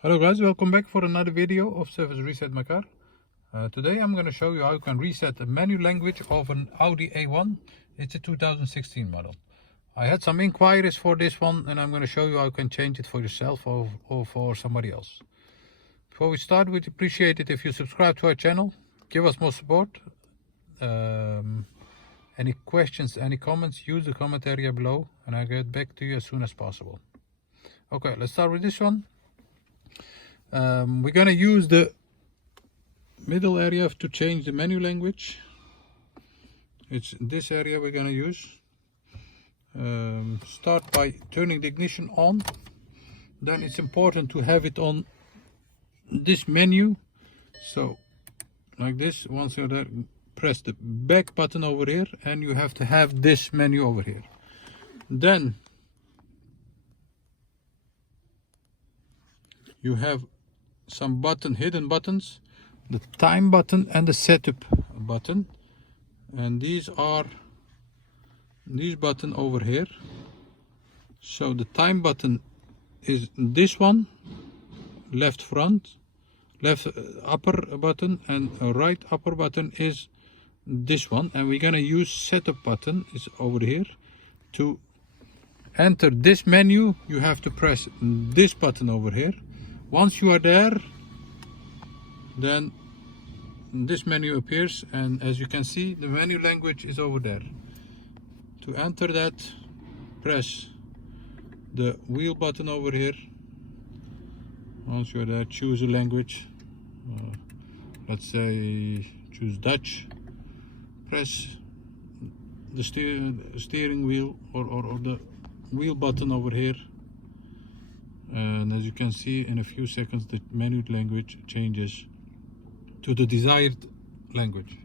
Hello guys, welcome back for another video of Service Reset My Car. Today I'm going to show you how you can reset the menu language of an Audi A1. It's a 2016 model. I had some inquiries for this one and I'm going to show you how you can change it for yourself or for somebody else. Before we start, we'd appreciate it if you subscribe to our channel, give us more support. Any questions, any comments, use the comment area below and I'll get back to you as soon as possible. Okay, let's start with this one. We're gonna use the middle area to change the menu language. It's this area we're gonna use. Start by turning the ignition on. Then it's important to have it on this menu. So like this, once you're there, press the back button over here and you have to have this menu over here. Then you have some hidden buttons, the time button and the setup button, and these are these button over here. So the time button is this one, left front, left upper button, and right upper button is this one, and we're gonna use setup button is over here. To enter this menu you have to press this button over here. Once you are there, then this menu appears, and as you can see, the menu language is over there. To enter that, press the wheel button over here. Once you're there, choose a language. Let's say choose Dutch. Press the steering wheel or the wheel button over here. And as you can see, in a few seconds the menu language changes to the desired language.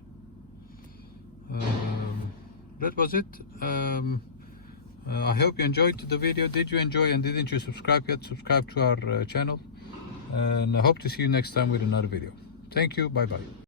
That was it. I hope you enjoyed the video. Did you enjoy and didn't you subscribe yet? Subscribe to our channel, and I hope to see you next time with another video. Thank you. Bye bye.